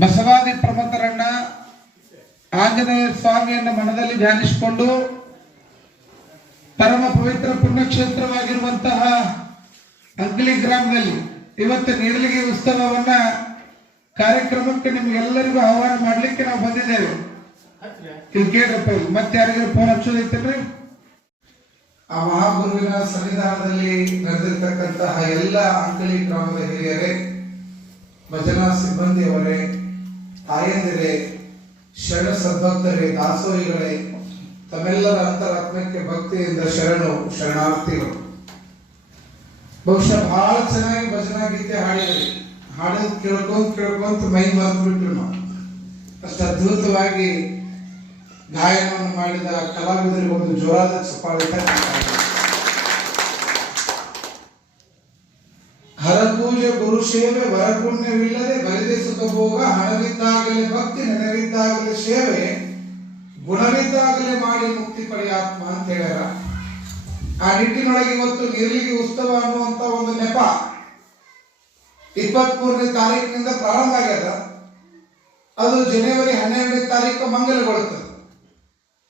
ಬಸವಾದಿ ಪ್ರಮಥರನ್ನ ಆಂಜನೇಯ ಸ್ವಾಮಿಯನ್ನು ಮನದಲ್ಲಿ ಧ್ಯಾನಿಸಿಕೊಂಡು ಪರಮ ಪವಿತ್ರ ಪುಣ್ಯಕ್ಷೇತ್ರವಾಗಿರುವಂತಹ ಅಂಕಲಿ ಗ್ರಾಮದಲ್ಲಿ ಇವತ್ತು ನೀರಲಿಗೆ ಉತ್ಸವವನ್ನ ಕಾರ್ಯಕ್ರಮಕ್ಕೆ ನಿಮ್ಗೆಲ್ಲರಿಗೂ ಆಹ್ವಾನ ಮಾಡ್ಲಿಕ್ಕೆ ನಾವು ಬಂದಿದ್ದೇವೆ. ಇದು ಕೇಳ್ರಪ್ಪ, ಮತ್ತೆ ಯಾರಿಗಾರು ಫೋನ್ ಹಚ್ಚೋದೈತಲ್ರಿ? ಆ ಮಹಾಗುರುವಿನ ಸನ್ನಿಧಾನದಲ್ಲಿ ನಡೆದಿರ್ತಕ್ಕಂತಹ ಎಲ್ಲ ಅಂಕಲಿ ಗ್ರಾಮದ ಹಿರಿಯರೇ, ಭಜನಾ ಸಿಬ್ಬಂದಿಯವರೇ, ತಾಯಂದಿರೇ, ಶರಣ ಸದ್ಭಕ್ತರೇ, ದಾಸೋಹಿಗಳೇ, ತಮ್ಮೆಲ್ಲರ ಅಂತರಾತ್ಮಕ್ಕೆ ಭಕ್ತಿಯಿಂದ ಶರಣಾರ್ಥಿಗಳು. ಬಹುಶಃ ಬಹಳ ಚೆನ್ನಾಗಿ ಭಜನಾ ಗೀತೆ ಹಾಡಿದ್ರಿ. ಹಾಡೋದು ಕೇಳ್ಕೊಂತ ಮೈ ಮರೆತುಬಿಟ್ರು ನಾವು. ಅಷ್ಟು ಅದ್ಭುತವಾಗಿ ಗಾಯನವನ್ನು ಮಾಡಿದ ಕಲಾವಿದರಿಗೆ ಒಂದು ಜೋರಾದ ಚಪ್ಪಾಳೆ. ಹರಪೂಜೆ ಗುರು ಸೇವೆ ವರಪುಣ್ಯವಿಲ್ಲದೆ ಬರಿದೆ ಸುಖಭೋಗ, ಹಣವಿದ್ದಾಗಲೇ ಭಕ್ತಿ, ನೆನವಿದ್ದಾಗಲೇ ಸೇವೆ, ಗುಣವಿದ್ದಾಗಲೇ ಮಾಡಿ ಮುಕ್ತಿ ಪಡೆಯಾತ್ಮ ಅಂತ ಹೇಳ್ಯಾರ. ಆ ನಿಟ್ಟಿನೊಳಗೆ ಇವತ್ತು ನೀರಲಿಗೆ ಉತ್ಸವ ಅನ್ನುವಂತ ಒಂದು ನೆಪ 23ನೇ ತಾರೀಕಿನಿಂದ ಪ್ರಾರಂಭ ಆಗ್ಯದ. ಅದು ಜನವರಿ 12ನೇ ತಾರೀಕು ಮಂಗಲಗೊಳ್ಳುತ್ತದೆ.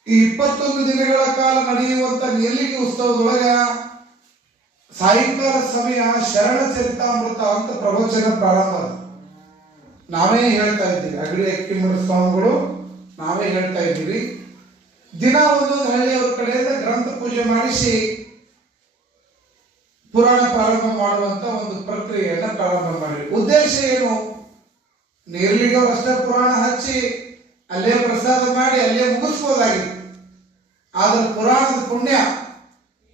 ಈ 21 ದಿನಗಳ ಕಾಲ ನಡೆಯುವಂತ ನೀರಲಿಗೆ ಉತ್ಸವದೊಳಗ ಸಾಯಂಕಾಲ ಸಮಯ ಶರಣ ಚರಿತಾಮೃತ ಅಂತ ಪ್ರವಚನ ಪ್ರಾರಂಭ. ನಾವೇ ಹೇಳ್ತಾ ಇದ್ದೀವಿ, ಅಗಡಿ ಅಕ್ಕಿಮಠ ಸ್ವಾಮಿಗಳು ನಾವೇ ಹೇಳ್ತಾ ಇದ್ದೀವಿ. ದಿನ ಒಂದೊಂದು ಹಳ್ಳಿಯವರ ಕಡೆಯಿಂದ ಗ್ರಂಥ ಪೂಜೆ ಮಾಡಿಸಿ ಪುರಾಣ ಪ್ರಾರಂಭ ಮಾಡುವಂತ ಒಂದು ಪ್ರಕ್ರಿಯೆಯನ್ನ ಪ್ರಾರಂಭ ಮಾಡಿ. ಉದ್ದೇಶ ಏನು? ನೀರಲಿಗೆ ಅಷ್ಟೇ ಪುರಾಣ ಹಚ್ಚಿ ಅಲ್ಲೇ ಪ್ರಸಾದ ಮಾಡಿ ಅಲ್ಲೇ ಮುಗಿಸ್ಬೋದಾಗಿತ್ತು. ಆದ್ರೆ ಪುರಾಣದ ಪುಣ್ಯ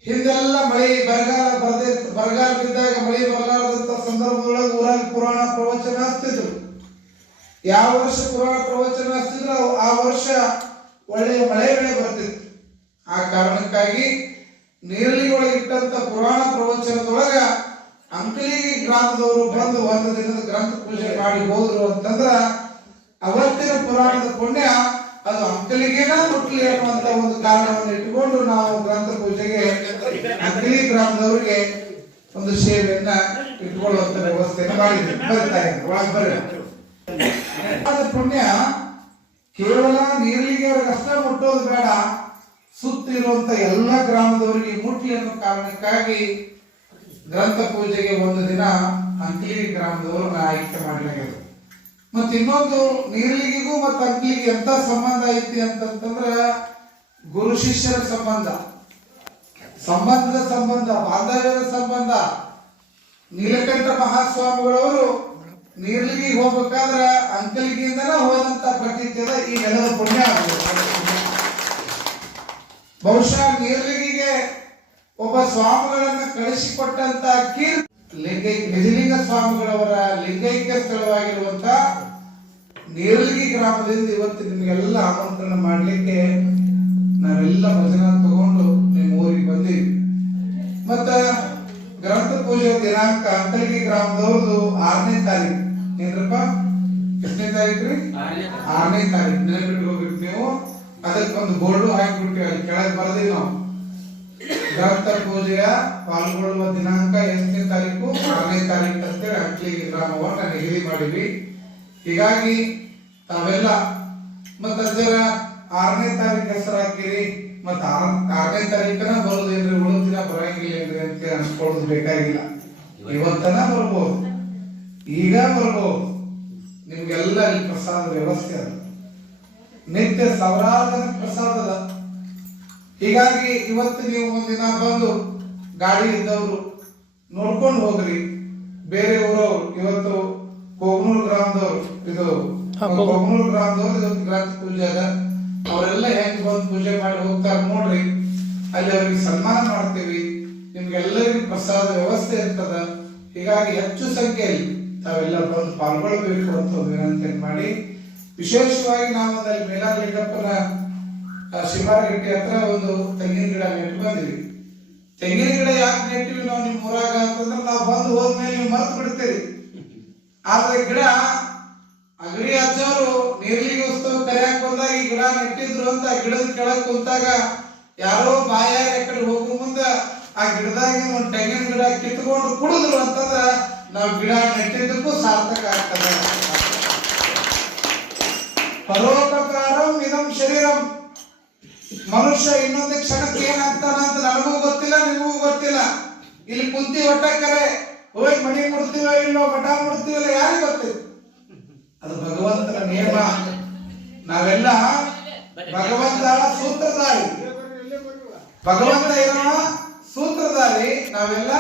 ಹಿಂದೆಲ್ಲ ಮಳೆ ಬರಗಾಲ ಬಿದ್ದಾಗ ಮಳೆ ಬರಲಾರದಂತ ಸಂದರ್ಭದೊಳಗೆ ಊರಾಗ ಪುರಾಣ ಪ್ರವಚನ ಹಚ್ತಿದ್ರು. ಯಾವ ವರ್ಷ ಪುರಾಣ ಪ್ರವಚನ ಹಚ್ತಿದ್ರು ಆ ವರ್ಷ ಒಳ್ಳೆಯ ಮಳೆ ಬೆಳೆ ಬರ್ತಿತ್ತು. ಆ ಕಾರಣಕ್ಕಾಗಿ ನೀರಲಿ ಒಳಗೆ ಇಟ್ಟಂತ ಪುರಾಣ ಪ್ರವಚನದೊಳಗ ಅಂಕಲಿ ಗ್ರಾಮದವರು ಬಂದು ಒಂದು ದಿನದ ಗ್ರಂಥ ಪೂಜೆ ಮಾಡಿ ಹೋದ್ರು ಅಂತಂದ್ರ ಅವತ್ತಿನ ಪುರಾಣದ ಪುಣ್ಯ ಅದು ಅಂಕಲಿಗೇನ ಮುಟ್ಲಿ ಅನ್ನುವಂತ ಒಂದು ಕಾರಣವನ್ನು ಇಟ್ಟುಕೊಂಡು ನಾವು ಗ್ರಂಥ ಪೂಜೆಗೆ ಅಂಕಲಿ ಗ್ರಾಮದವರಿಗೆ ಒಂದು ಸೇವೆಯನ್ನ ಇಟ್ಕೊಳ್ಳುವಂತ ವ್ಯವಸ್ಥೆಯನ್ನು ಮಾಡಿದ್ವಿ. ಪುಣ್ಯ ಕೇವಲ ನೀರಲಿಗೆ ಅಷ್ಟೇ ಮುಟ್ಟೋದು ಬೇಡ, ಸುತ್ತಿರುವಂತ ಎಲ್ಲ ಗ್ರಾಮದವರಿಗೆ ಮುಟ್ಲಿ ಅನ್ನೋ ಕಾರಣಕ್ಕಾಗಿ ಗ್ರಂಥ ಪೂಜೆಗೆ ಒಂದು ದಿನ ಅಂಕಲಿ ಗ್ರಾಮದವರನ್ನ ಆಯ್ಕೆ ಮಾಡಲಾಗಿದೆ. ಮತ್ತೆ ಇನ್ನೊಂದು ನೀರಲಿಗೆಗೂ ಮತ್ತು ಅಂಕಲಿಗೆ ಎಂತ ಸಂಬಂಧ ಐತಿ ಅಂತಂದ್ರೆ ಗುರು ಶಿಷ್ಯರ ಸಂಬಂಧದ ಸಂಬಂಧ, ಬಾಂಧವ್ಯದ ಸಂಬಂಧ. ನೀಲಕಂಠ ಮಹಾಸ್ವಾಮಿಗಳವರು ನೀರಲಿಗೆ ಹೋಗ್ಬೇಕಾದ್ರೆ ಅಂಕಲಿಗೆಯಿಂದನೇ ಹೋದಂತ ಪ್ರತೀತಿಯದ ಈ ನೆಲದ ಪುಣ್ಯ. ಬಹುಶಃ ನೀರಲಿಗೆ ಒಬ್ಬ ಸ್ವಾಮಿಗಳನ್ನ ಕಳಿಸಿಕೊಟ್ಟಂತ ನಿಜಲಿಂಗ ಸ್ವಾಮಿಗಳವರ ಲಿಂಗೈಕ್ಯ ಸ್ಥಳವಾಗಿರುವಂತ ನೀರಲಿಗೆ ಗ್ರಾಮದಿಂದ ಇವತ್ತು ನಿಮಗೆಲ್ಲ ಆಮಂತ್ರಣ ಮಾಡ್ಲಿಕ್ಕೆ ನಾವೆಲ್ಲ ಭಜನಾ ತಗೊಂಡು ನಿಮ್ಮ ಊರಿಗೆ ಬಂದೀವಿ. ಮತ್ತ ಗ್ರಂಥ ಪೂಜೆ ದಿನಾಂಕ ಅಂಕಲಿಗೆ ಗ್ರಾಮದವ್ರದ್ದು 6ನೇ ತಾರೀಕು. ಏನ್ರಪ್ಪ, ಎಷ್ಟನೇ ತಾರೀಕು ರೀ? 6ನೇ ತಾರೀಕು. ನೆನಪಿಟ್ಟು ಹೋಗ್ಬೇಕು ನೀವು. ಅದಕ್ಕೊಂದು ಬೋರ್ಡು ಹಾಕಿಬಿಟ್ಟು ಅಲ್ಲಿ ಕೆಳಗೆ ಬರ್ದೀವಿ ನಾವು. ಗ್ರಂಥ ಪೂಜೆಯ ಪಾಲ್ಗೊಳ್ಳುವ ದಿನಾಂಕ ಎಷ್ಟನೇ ತಾರೀಕು? 6ನೇ ತಾರೀಕು ಅಂತೇಳಿ ಅಂಕಲಿಗೆ ಗ್ರಾಮವನ್ನ ನಿಗದಿ ಮಾಡಿದ್ವಿ. ಹೀಗಾಗಿ ತಾವೆಲ್ಲ ಮತ್ತ 6ನೇ ತಾರೀಕು ಹೆಸರು ಹಾಕಿರಿ. ಮತ್ತ 6ನೇ ತಾರೀಕನ ಬರೋದೇನ್ರಿ, ಉಳಿದ ದಿನ ಬರಂಗಿಲ್ಲ ಏನ್ರಿ ಅಂತ ಅನ್ಸ್ಕೊಳ್ಳೋದು ಬೇಕಾಗಿಲ್ಲ. ಇವತ್ತನ ಬರ್ಬೋದು, ಈಗ ಬರ್ಬೋದು. ನಿಮ್ಗೆಲ್ಲ ಇಲ್ಲಿ ಪ್ರಸಾದ ವ್ಯವಸ್ಥೆ ಅದ, ನಿತ್ಯ ಸಾವಿರಾರು ಜನ ಪ್ರಸಾದ ಅದ. ಹೀಗಾಗಿ ಇವತ್ತು ನೀವು ಒಂದಿನ ಬಂದು ಗಾಡಿ ಇದ್ದವರು ನೋಡ್ಕೊಂಡು ಹೋಗ್ರಿ. ಬೇರೆ ಊರವ್ರು ಇವತ್ತು ಕೋಗನೂರು ಗ್ರಾಮದವ್ರು, ಕೋಗನೂರು ಗ್ರಾಮದವ್ರು ಇವತ್ತು ಗ್ರಂಥ ಪೂಜೆ ಅದ. ಅವರೆಲ್ಲ ಹೆಂಗ್ ಬಂದು ಪೂಜೆ ಮಾಡಿ ಹೋಗ್ತಾರೆ ನೋಡ್ರಿ. ಅಲ್ಲಿ ಅವ್ರಿಗೆ ಸನ್ಮಾನ ಮಾಡ್ತೀವಿ. ನಿಮ್ಗೆಲ್ಲರಿಗೂ ಪ್ರಸಾದ ವ್ಯವಸ್ಥೆ ಇರ್ತದ. ಹೀಗಾಗಿ ಹೆಚ್ಚು ಸಂಖ್ಯೆಯಲ್ಲಿ ತಾವೆಲ್ಲ ಬಂದು ಪಾಲ್ಗೊಳ್ಬೇಕು ಅಂತ ವಿನಂತಿ ಮಾಡಿ, ವಿಶೇಷವಾಗಿ ನಾವು ಅಲ್ಲಿ ಮೇಲಾಲಿಂಗಪ್ಪನ ಶಿವಾರಗಟ್ಟಿ ಹತ್ರ ಒಂದು ತೆಂಗಿನ ಗಿಡ ನೆಟ್ಟು ಬಂದಿವಿ. ತೆಂಗಿನ ಗಿಡ ಯಾಕೆ ನೆಟ್ಟಿವಿ ನಾವು ನಿಮ್ಮ ಊರಾಗ ಅಂತಂದ್ರೆ, ನಾವು ಬಂದು ಹೋದ್ಮೇಲೆ ನೀವು ಮರ್ತು ಬಿಡ್ತೀರಿ. ಆದ್ರೆ ಗಿಡ ಅಗಡಿ ಅಜ್ಜವರು ನೀರಲಿಗೆ ಉತ್ಸವ ಕರೆಯಕ್ ಬಂದಾಗ ಈ ಗಿಡ ನೆಟ್ಟಿದ್ರು ಅಂತ ಗಿಡದ ಕೆಳಗ್ ಕುಂತಾಗ ಯಾರೋ ಬಾಯಾಗ ಕಡೆ ಹೋಗೋ ಮುಂದ ಆ ಗಿಡದಾಗ ಒಂದು ತೆಂಗಿನ ಗಿಡ ಕಿತ್ಕೊಂಡು ಕುಡಿದ್ರು ಅಂತಂದ್ರ ನಾವು ಗಿಡ ನೆಟ್ಟಿದ್ದಕ್ಕೂ ಸಾರ್ಥಕ ಆಗ್ತದೆ. ಪರೋಪಕಾರಂ ಇದಂ ಶರೀರಂ. ಮನುಷ್ಯ ಇನ್ನೊಂದು ಕ್ಷಣಕ್ಕೆ ಏನಾಗ್ತಾನ ಅಂತ ನನಗೂ ಗೊತ್ತಿಲ್ಲ, ನಿಮಗೂ ಗೊತ್ತಿಲ್ಲ. ಇಲ್ಲಿ ಕುಂತಿ ಹೊಟ್ಟಕ್ಕರೆ ಹೋಗಿ ಮಣಿ ಮುಡ್ತೀವ ಇಲ್ಲೋ, ಮಠ ಮುಡ್ತೀವಲ್ಲ, ಯಾರಿಗೆ ಗೊತ್ತಿಲ್ಲ. ಅದು ಭಗವಂತನ ನಿಯಮ. ನಾವೆಲ್ಲ ಭಗವಂತ ಸೂತ್ರಧಾರಿ, ಭಗವಂತ ಏನೋ ಸೂತ್ರಧಾರಿ, ನಾವೆಲ್ಲ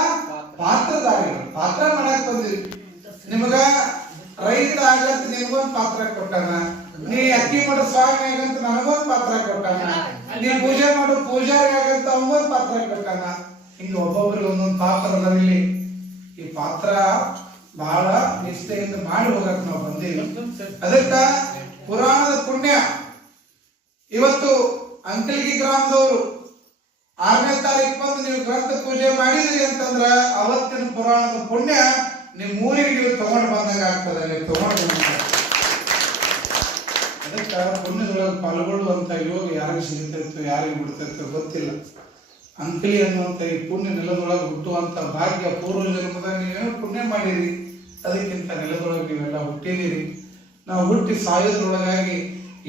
ಪಾತ್ರಧಾರಿಗಳು. ಪಾತ್ರ ಮಾಡಕ್ ಬಂದಿವಿ. ನಿಮಗ ರೈತ ಆಗಂತ ನಿಮಗೊಂದು ಪಾತ್ರ ಕೊಟ್ಟಾನ, ನೀ ಅಕ್ಕಿ ಮಾಡೋ ಸ್ವಾಮಿ ಆಗಂತ ನನಗೊಂದು ಪಾತ್ರ ಕೊಟ್ಟಾನ, ನೀ ಪೂಜೆ ಮಾಡೋ ಪೂಜಾರಿ ಆಗಂತ ಅವಗೊಂದು ಪಾತ್ರ ಕೊಟ್ಟಾನ. ಹಿಂಗ ಒಬ್ಬೊಬ್ರಿಗೆ ಒಂದೊಂದು ಪಾತ್ರ ಅದಾವಿಲ್ಲಿ. ಈ ಪಾತ್ರ ಬಹಳ ನಿಷ್ಠೆಯಿಂದ ಮಾಡಿ ಹೋಗಕ್ ನಾವು ಬಂದೀವಿ. ಅದಕ್ಕ ಪುರಾಣದ ಪುಣ್ಯ. ಇವತ್ತು ಅಂಕಲ್ಗಿ ಗ್ರಾಮದವರು 6ನೇ ತಾರೀಕು ಬಂದು ನೀವು ಗ್ರಂಥ ಪೂಜೆ ಮಾಡಿದ್ರಿ ಅಂತಂದ್ರ ಅವತ್ತಿನ ಪುರಾಣದ ಪುಣ್ಯ ನಿಮ್ಮ ಊರಿಗೆ ನೀವು ತಗೊಂಡು ಬಂದಾಗ ಆಗ್ತದೆ. ನೀವು ತಗೊಂಡು ಅದಕ್ಕ ಪುಣ್ಯದೊಳಗೆ ಪಾಲ್ಗೊಳ್ಳುವಂತ ಯೋಗ ಯಾರಿಗೆ ಸಿಗುತ್ತಿರ್ತೋ ಯಾರಿಗೆ ಬಿಡ್ತಿರ್ತೋ ಗೊತ್ತಿಲ್ಲ. ಅಂಕಲಿ ಅನ್ನುವಂತ ಈ ಪುಣ್ಯ ನೆಲದೊಳಗೆ ಹುಟ್ಟುವಂತ ಭಾಗ್ಯ ಪೂರ್ವ ಜನ್ಮದಾಗ ನೀವೇನೋ ಪುಣ್ಯ ಮಾಡಿರಿ, ಅದಕ್ಕಿಂತ ನೆಲದೊಳಗೆ ನೀವೆಲ್ಲ ಹುಟ್ಟಿದಿರಿ. ನಾವು ಹುಟ್ಟಿ ಸಾಯೋದ್ರೊಳಗಾಗಿ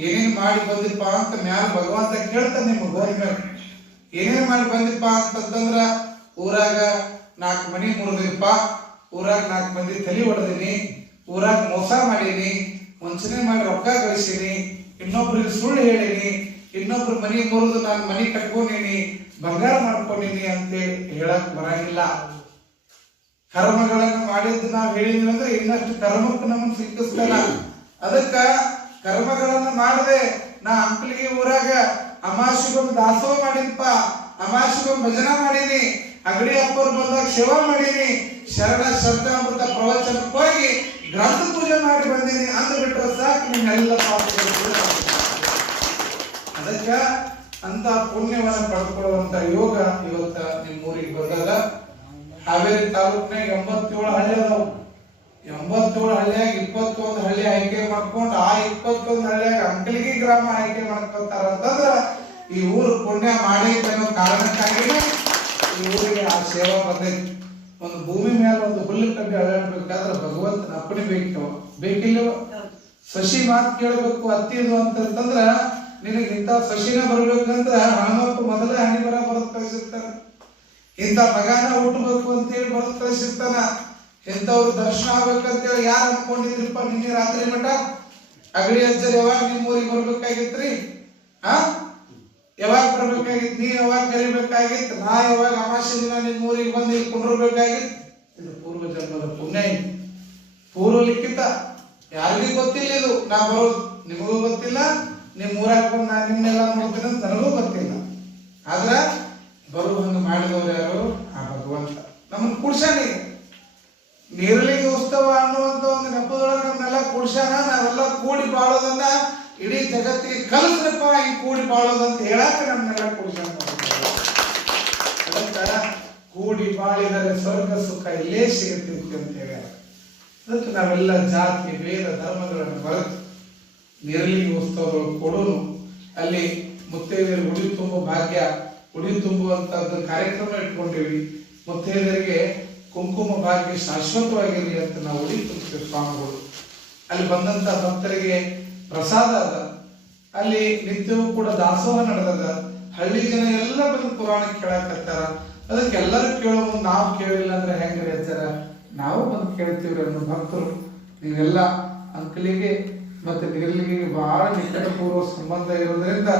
ಏನೇನ್ ಮಾಡಿ ಬಂದಿಪ್ಪ ಅಂತ ಮ್ಯಾಲ ಭಗವಂತ ಕೇಳ್ತಾನೆ. ನಿಮ್ಗೆ ಹೋದ ಮೇಲೆ ಏನೇನ್ ಮಾಡಿ ಬಂದಿಪ್ಪ ಅಂತಂದ್ರ, ಊರಾಗ 4 ಮನಿ ಮುರಿದಿಪ್ಪ, ಊರಾಗ 4 ಮಂದಿ ತಲೆ ಹೊಡೆದಿನಿ, ಊರಾಗ ಮೋಸ ಮಾಡೀನಿ, ವಂಚನೆ ಮಾಡಿ ರೊಕ್ಕ ಗಳಿಸೀನಿ, ಇನ್ನೊಬ್ರಿಗೆ ಸುಳ್ಳು ಹೇಳಿನಿ, ಇನ್ನೊಬ್ರು ಮನಿ ಮುರಿದು ನಾನು ಮನಿ ಕಟ್ಕೊಂಡೀನಿ, ಬಂಗಾರ ಮಾಡ್ಕೊಂಡಿನಿ ಅಂತೇಳಿ ಹೇಳಕ್ ಬರಂಗಿಲ್ಲ. ಕರ್ಮಗಳನ್ನು ಮಾಡಿದ್ದು ನಾವು ಹೇಳಿದ್ವಿ ಅಂದ್ರೆ ಇನ್ನಷ್ಟು ಕರ್ಮಕ್ಕೆ ನಮ್ಗೆ ಸಿಕ್ಕಿಸ್ತಾನ. ಅದಕ್ಕ ಕರ್ಮಗಳನ್ನ ಮಾಡದೆ ನಾ ಅಂಕಲಿಗೆ ಊರಾಗ ಅಮಾಸಿಗೊಂದು ದಾಸೋಹ ಮಾಡಿನಪ್ಪ, ಅಮಾಸಿಗೊಂದು ಭಜನಾ ಮಾಡೀನಿ, ಅಗಡಿ ಅಪ್ಪರು ಬಂದಾಗ ಸೇವಾ ಮಾಡೀನಿ, ಶರಣ ಶಬ್ದಾಮೃತ ಪ್ರವಚನಕ್ಕೆ ಹೋಗಿ ಗ್ರಂಥ ಪೂಜೆ ಮಾಡಿ ಬಂದೀನಿ ಅಂದು ಬಿಟ್ಟರೆ ಸಾಕು, ನಿಮ್ಮೆಲ್ಲ ಪಾಪಗಳು. ಅದಕ್ಕ ಅಂತ ಪುಣ್ಯವನ್ನ ಪಡ್ಕೊಳ್ಳುವಂತ ಯೋಗ ಇವತ್ತ ನಿಮ್ಮ ಊರಿಗೆ ಬಂದದ. ಹಾವೇರಿ ತಾಲೂಕಿನಾಗ 87 ಹಳ್ಳಿ ಅದಾವ. 87 ಹಳ್ಳಿಯಾಗ 21 ಹಳ್ಳಿ ಆಯ್ಕೆ ಮಾಡ್ಕೊಂಡು ಆ 21 ಹಳ್ಳಿಯಾಗ ಅಂಕಲಿಗಿ ಗ್ರಾಮ ಆಯ್ಕೆ ಮಾಡ್ಕೊತಾರ ಅಂತಂದ್ರ ಈ ಊರು ಪುಣ್ಯ ಮಾಡೈತೆ ಅನ್ನೋ ಕಾರಣಕ್ಕಾಗಿನೇ ಈ ಊರಿಗೆ ಆ ಸೇವಾ ಬಂದೈತಿ. ಒಂದು ಭೂಮಿ ಮೇಲೆ ಒಂದು ಹುಲ್ಲು ಕಡ್ಡಿ ಅಳಾಡ್ಬೇಕಾದ್ರೆ ಭಗವಂತನ ಅಪ್ಪಣೆ ಬೇಕಿಲ್ಲವ? ಸಸಿ ಮಾತು ಕೇಳಬೇಕು ಅತ್ತಿದು ಅಂತಂದ್ರ ನಿನಗೆ ಇಂಥ ಸಸಿನ ಬರ್ಬೇಕಂದ್ರ ಹನುಮಪ್ಪ ಮೊದಲೇ ಹಣಿ ಬರ ಬರದ್ ಕಳಿಸಿರ್ತಾನ. ಇಂಥ ಮಗನ ಹುಟ್ಟಬೇಕು ಅಂತೇಳಿ ಬರದ್ ಕಳಿಸಿರ್ತಾನ. ಇಂಥವ್ರು ದರ್ಶನ ಆಗ್ಬೇಕಂತೇಳಿ ಯಾರು ಅನ್ಕೊಂಡಿದ್ರಿಪ್ಪ ನಿನ್ನೆ ರಾತ್ರಿ ಮಠ? ಅಗಡಿ ಅಜ್ಜರ್ ಯಾವಾಗ ನಿಮ್ಮ ಊರಿಗೆ ಬರ್ಬೇಕಾಗಿತ್ರಿ? ಯಾವಾಗ ಬರ್ಬೇಕಾಗಿತ್ತು? ನೀ ಯಾವಾಗ ಕರಿಬೇಕಾಗಿತ್ತು? ನಾ ಯಾವಾಗ ಅಮಾವಾಸ್ಯೆ ದಿನ ನಿಮ್ಮ ಊರಿಗೆ ಬಂದು ಇಲ್ಲಿ ಕುಂಡ್ರಬೇಕಾಗಿತ್ತು? ಇದು ಪೂರ್ವ ಜನ್ಮದ ಪುಣ್ಯ. ಪೂರ್ವ ಲಿಖಿತ. ಯಾರಿಗೂ ಗೊತ್ತಿಲ್ಲ ಇದು. ನಾ ಬರೋದು ನಿಮಗೂ ಗೊತ್ತಿಲ್ಲ, ನಿಮ್ ಊರಾಗ ಬಂದು ನಾನು ನಿಮ್ನೆಲ್ಲ ನೋಡ್ತೀನಿ ಅಂತ ನನಗೂ ಗೊತ್ತಿಲ್ಲ. ಆದ್ರ ಬರುವಂಗ ಮಾಡಿದವ್ರು ಯಾರು? ಆ ಭಗವಂತ ನಮ್ಮನ್ನ ಕುಡ್ಸಾನಿ. ನೀರಳಿಗೆ ಉತ್ಸವ ಅನ್ನುವಂತ ಒಂದು ನೆಪದೊಳಗೆ ನಮ್ನೆಲ್ಲ ಕುಡ್ಸಾನ. ನಾವೆಲ್ಲ ಕೂಡಿ ಬಾಳೋದನ್ನ ಇಡೀ ಜಗತ್ತಿಗೆ ಕಲಿಸ್ರಪ್ಪ, ಈ ಕೂಡಿ ಬಾಳೋದಂತ ಹೇಳಾಕ ನಮ್ನೆಲ್ಲ ಕುಡ್ಸಾನ. ಅದಕ್ಕ ಕೂಡಿ ಬಾಳಿದರೆ ಸ್ವರ್ಗ ಸುಖ ಇಲ್ಲೇ ಸಿಗುತ್ತಿತ್ತು ಅಂತ ಹೇಳ್ಯಾರ. ಅದಕ್ಕೆ ನಾವೆಲ್ಲ ಜಾತಿ ಭೇದ ಧರ್ಮಗಳನ್ನು ಬರೆದು ನೀರಳಿಗೆ ಉತ್ಸವಗಳು ಕೊಡೋನು. ಅಲ್ಲಿ ಮುತ್ತೈದೆಯರು ಉಡಿ ತುಂಬೋ ಭಾಗ್ಯ, ಉಡಿ ತುಂಬುವಂತದ್ದು ಕಾರ್ಯಕ್ರಮ ಇಟ್ಕೊಂಡಿವಿ. ಮುತ್ತೈದರಿಗೆ ಕುಂಕುಮ ಭಾಗ್ಯ ಶಾಶ್ವತವಾಗಿರಲಿ ಅಂತ ನಾವು ಉಡಿ ತುಂಬ್ತೀವಿ ಸ್ವಾಮಿಗಳು. ಅಲ್ಲಿ ಬಂದಂತ ಭಕ್ತರಿಗೆ ಪ್ರಸಾದ ಅದ. ಅಲ್ಲಿ ನಿತ್ಯವೂ ಕೂಡ ದಾಸೋಹ ನಡೆದದ. ಹಳ್ಳಿ ಜನ ಎಲ್ಲ ಬಂದು ಪುರಾಣ ಕೇಳಾಕತ್ತಾರ. ಅದಕ್ಕೆ ಎಲ್ಲರೂ ಕೇಳೋ ಮುಂದೆ ನಾವು ಕೇಳಿಲ್ಲ ಅಂದ್ರೆ ಹೆಂಗ್ರಿ ಅಜ್ಜರ? ನಾವು ಬಂದು ಕೇಳ್ತೀವ್ರಿ ಅನ್ನೋ ಭಕ್ತರು ನೀವೆಲ್ಲ ಅಂಕಲಿಗೆ ಮತ್ತೆ ನೀರ್ಲಿಗೆ ಬಹಳ ನಿಕಟ ಪೂರ್ವ ಸಂಬಂಧ ಇರೋದ್ರಿಂದ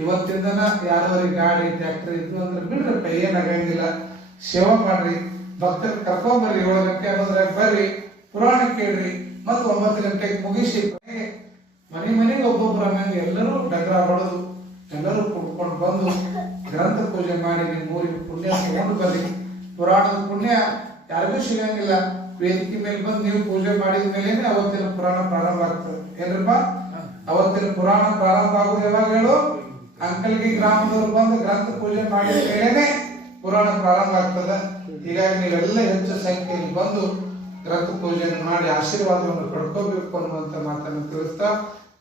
ಇವತ್ತಿಂದನ ಯಾರವರಿಗೆ ಗಾಡಿ ಟ್ರ್ಯಾಕ್ಟರ್ ಇದ್ದು ಅಂದ್ರೆ ಬಿಡ್ರಪ್ಪ, ಏನಾಗಂಗಿಲ್ಲ. ಸೇವಾ ಮಾಡ್ರಿ, ಭಕ್ತರು ಕರ್ಕೊಂಬರ್ರಿ. 7 ಗಂಟೆ ಅನ್ನೋದ್ರಾಗ ಬರ್ರಿ, ಪುರಾಣ ಕೇಳ್ರಿ, ಮತ್ತು 9 ಗಂಟೆಗೆ ಮುಗಿಸಿ ಮನೆಗೆ ಒಬ್ಬೊಬ್ರು ಅನ್ನಂಗೆ ಎಲ್ಲರೂ ಡಗ್ರ ಹೊಡೆದು ಎಲ್ಲರೂ ಕುಡ್ಕೊಂಡು ಬಂದು ಗ್ರಂಥ ಪೂಜೆ ಮಾಡಿ ನಿಮ್ಮ ಊರಿಗೆ ಪುಣ್ಯ ತಗೊಂಡು ಬರ್ರಿ. ಪುರಾಣದ ಪುಣ್ಯ ಯಾರಿಗೂ ಸಿಗಂಗಿಲ್ಲ. ವೇದಿಕೆ ಮೇಲೆ ಬಂದು ನೀವು ಪೂಜೆ ಮಾಡಿದ ಮೇಲೇನೆ ಅವತ್ತಿನ ಪುರಾಣ ಪ್ರಾರಂಭ ಆಗ್ತದೆ. ಏನ್ರಪ್ಪ? ಅವತ್ತಿನ ಪುರಾಣ ಪ್ರಾರಂಭ ಆಗುದು ಯಾವಾಗ ಹೇಳು? ಅಂಕಲ್ಗಿ ಗ್ರಾಮದವ್ರು ಬಂದು ಗ್ರಂಥ ಪೂಜೆ ಮಾಡಿದ ಮೇಲೇನೆ ಪುರಾಣ ಪ್ರಾರಂಭ ಆಗ್ತದ. ಹೀಗಾಗಿ ನೀವೆಲ್ಲ ಹೆಚ್ಚು ಸಂಖ್ಯೆಯಲ್ಲಿ ಬಂದು ಗ್ರಂಥ ಪೂಜೆಯನ್ನು ಮಾಡಿ ಆಶೀರ್ವಾದವನ್ನು ಪಡ್ಕೋಬೇಕು ಅನ್ನುವಂತ ಮಾತನ್ನು ತಿಳಿಸ್ತಾ,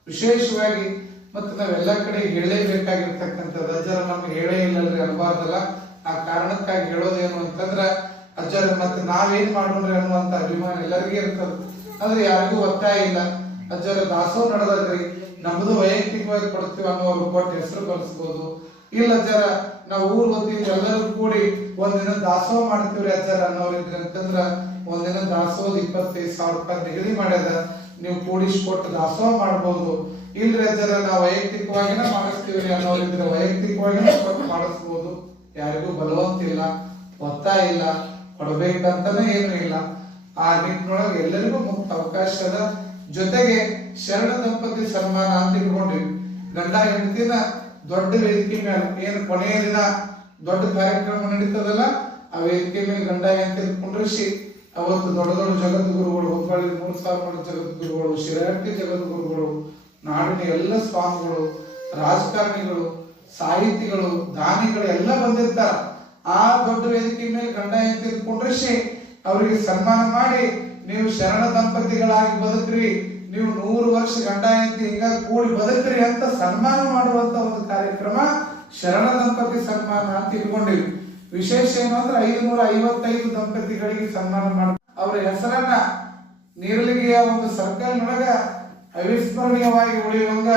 ವಿಶೇಷವಾಗಿ ಮತ್ತೆ ನಾವೆಲ್ಲ ಕಡೆ ಹೇಳಲೇಬೇಕಾಗಿರ್ತಕ್ಕಂಥದ್ದು ಅಜ್ಜರ ನಮ್ಗೆ ಹೇಳೇ ಇಲ್ಲಲ್ರಿ ಅನ್ಬಾರ್ದಲ್ಲ. ಆ ಕಾರಣಕ್ಕಾಗಿ ಹೇಳೋದೇನು ಅಂತಂದ್ರ ಅಜ್ಜರ ಮತ್ತೆ ನಾವೇನ್ ಮಾಡೋಣ್ರಿ ಅನ್ನುವಂತ ಅಭಿಮಾನ ಎಲ್ಲರಿಗೂ ಇರ್ತದೆ. ಆದ್ರೆ ಯಾರಿಗೂ ಒತ್ತಾಯ ಇಲ್ಲ. ಅಜ್ಜರ ದಾಸೋಹ ನಡೆದ್ರಿ, ನಮ್ದು ವೈಯಕ್ತಿಕವಾಗಿ ಕೊಡ್ತೀವಿ ಅನ್ನೋರು ಕೊಟ್ಟು ಹೆಸರು ಕಳಿಸ್ಬೋದು. ಇಲ್ಲ ಅಜ್ಜರ ನಾವು ಊರ್ ವತಿಯಿಂದ ಎಲ್ಲರೂ ಕೂಡಿ ಒಂದಿನ ದಾಸೋಹ ಮಾಡ್ತೀವ್ರಿ ಅಜ್ಜರ ಅನ್ನೋರು ಇದ್ರಿ ಅಂತಂದ್ರ ಒಂದಿನ ದಾಸೋಹ 25,000 ರೂಪಾಯಿ ನಿಗದಿ ಮಾಡ್ಯದ, ನೀವು ಕೂಡಿಸ್ಕೊಟ್ಟು ದಾಸೋಹ ಮಾಡ್ಬೋದು. ಇಲ್ರಿ ಅಜ್ಜರ ನಾವು ವೈಯಕ್ತಿಕವಾಗಿನ ಮಾಡಿಸ್ತೀವ್ರಿ ಅನ್ನೋರು ಇದ್ರೆ ವೈಯಕ್ತಿಕವಾಗಿನ ಕೊಟ್ಟು ಮಾಡಿಸ್ಬೋದು. ಯಾರಿಗೂ ಬಲವಂತ ಇಲ್ಲ, ಒತ್ತಾಯ ಇಲ್ಲ, ಕೊಡ್ಬೇಕಂತಾನೆ ಏನು ಇಲ್ಲ. ಆ ನಿಟ್ಟಿನೊಳಗೆ ಎಲ್ಲರಿಗೂ ಮುಕ್ತ ಅವಕಾಶ ಅದ. ಜೊತೆಗೆ ಶರಣ ದಂಪತಿ ಸನ್ಮಾನ ಅಂತ ಇಟ್ಕೊಂಡಿವಿ. ಗಂಡ ಹೆಂಡತಿನ ದೊಡ್ಡ ವೇದಿಕೆ ಮೇಲೆ ಏನು ಕೊನೆಯ ದಿನ ದೊಡ್ಡ ಕಾರ್ಯಕ್ರಮ ನಡೀತದಲ್ಲ, ಆ ವೇದಿಕೆ ಮೇಲೆ ಗಂಡ ಹೆಂಡತಿ ಕುಂಡ್ರಿಸಿ ಅವತ್ತು ದೊಡ್ಡ ದೊಡ್ಡ ಜಗದ್ಗುರುಗಳು, ಹುಬ್ಬಳ್ಳಿ 3,000 ಮಠದ ಜಗದ್ಗುರುಗಳು, ಶಿರಹಟ್ಟಿ ಜಗದ್ಗುರುಗಳು, ನಾಡಿನ ಎಲ್ಲ ಸ್ವಾಮಿಗಳು, ರಾಜಕಾರಣಿಗಳು, ಸಾಹಿತಿಗಳು, ದಾನಿಗಳು ಎಲ್ಲ ಬಂದಿರ್ತಾರ. ಆ ದೊಡ್ಡ ವೇದಿಕೆ ಮೇಲೆ ಗಂಡ ಹೆಂಡತಿ ಕುಂಡ್ರಿಸಿ ಅವರಿಗೆ ಸನ್ಮಾನ ಮಾಡಿ, ನೀವು ಶರಣ ದಂಪತಿಗಳಾಗಿ ಬದುಕ್ರಿ, ನೀವು 100 ವರ್ಷ ಗಂಡ ಹೆಂಡತಿ ಹಿಂಗ ಕೂಡಿ ಬದುಕ್ರಿ ಅಂತ ಸನ್ಮಾನ ಮಾಡುವಂತ ಒಂದು ಕಾರ್ಯಕ್ರಮ ಶರಣ ದಂಪತಿ ಸನ್ಮಾನ ಅಂತ ಇಟ್ಕೊಂಡಿವಿ. ವಿಶೇಷ ಏನು ಅಂದ್ರೆ 555 ದಂಪತಿಗಳಿಗೆ ಸನ್ಮಾನ ಮಾಡ ಅವರ ಹೆಸರನ್ನ ನೀರಲಿಗೆಯ ಒಂದು ಸರ್ಕಲ್ ನೊಳಗ ಅವಿಸ್ಮರಣೀಯವಾಗಿ ಉಳಿಯುವಂಗ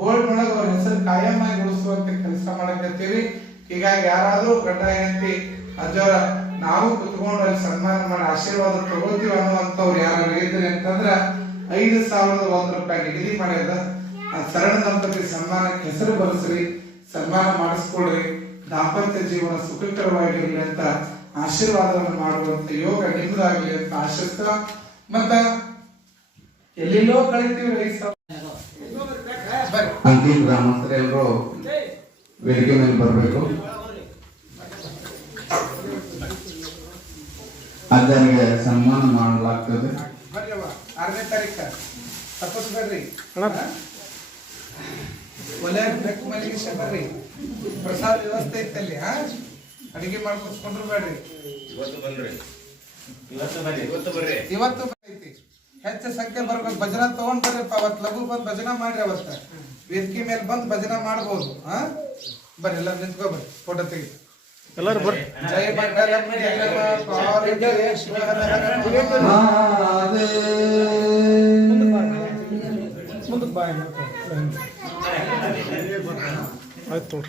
ಬೋರ್ಡ್ ನೊಳಗ ಅವ್ರ ಹೆಸರು ಕಾಯಂ ಆಗಿ ಉಳಿಸುವಂತ ಕೆಲಸ ಮಾಡಕತ್ತೀವಿ. ಹೀಗಾಗಿ ಯಾರಾದ್ರೂ ಗಂಡ ಹೆಂಡತಿ ಅಜ್ಜರ ನಾವು ಕುತ್ಕೊಂಡು ಅಲ್ಲಿ ಸನ್ಮಾನ ಮಾಡಿ ಆಶೀರ್ವಾದ ತಗೋತೀವಿ ಅನ್ನುವಂಥವ್ರು ಯಾರು ಇದ್ರಿ ಅಂತಂದ್ರ 5,001 ರೂಪಾಯಿ ನಿಗದಿ ಮಾಡ್ಯದ. ಆ ಶರಣ ದಂಪತಿ ಸನ್ಮಾನಕ್ಕೆ ಹೆಸರು ಬರೆಸ್ರಿ, ಸನ್ಮಾನ ಮಾಡಿಸ್ಕೊಡ್ರಿ, ದಾಂಪತ್ಯ ಜೀವನ ಸುಖಕರವಾಗಿರ್ಲಿ ಅಂತ ಆಶೀರ್ವಾದವನ್ನು ಮಾಡುವಂತ ಯೋಗ ನಿಮ್ದಾಗ್ಲಿ ಅಂತ ಆಶಿಸ್ತಾ, ಮತ್ತ ಎಲ್ಲೆಲ್ಲೋ ಕಳಿತೀವಿ 5,000 ಅಂತಿಮ ಗ್ರಾಮಸ್ಥರೆಲ್ಲರೂ ವೇದಿಕೆ ಮೇಲೆ ಬರಬೇಕು. ಅಜ್ಜನಿಗೆ ಸನ್ಮಾನ ಮಾಡಲಾಗ್ತದೆ. 6ನೇ ತಾರೀಕು ತಪ್ಪಿಸ್ಬೇಡ್ರಿ. ಒಲೆ ಬೆಕ್ಕು ಮಲಗಿಸಿ ಬರ್ರಿ. ಪ್ರಸಾದ ವ್ಯವಸ್ಥೆ ಇತ್ತಲ್ಲಿ, ಅಡಿಗೆ ಮಾಡ್ಕೊಸ್ಕೊಂಡ್ರು ಬೇಡ್ರಿ. ಇವತ್ತು ಐತಿ, ಹೆಚ್ಚು ಸಂಖ್ಯೆ ಬರ್ಬೇಕು. ಭಜನಾ ತಗೊಂಡ್ ಬರ್ರಿಪ್ಪ. ಅವತ್ತು ಲಘು ಬಂದು ಭಜನಾ ಮಾಡ್ರಿ. ಅವತ್ತ ವೇದಿಕೆ ಮೇಲೆ ಬಂದು ಭಜನಾ ಮಾಡ್ಬೋದು. ಬರ್ರಿ, ಎಲ್ಲ ನಿಂತ್ಕೊಬರ್ರಿ, ಫೋಟೋ ತೆಗಿ ಎಲ್ಲರೂ ಬರ್ರಿ. ಜಯ ಮುಂದಕ್ಕೆ ಬಾಯ್ ಆಯ್ತು ನೋಡ್ರಿ.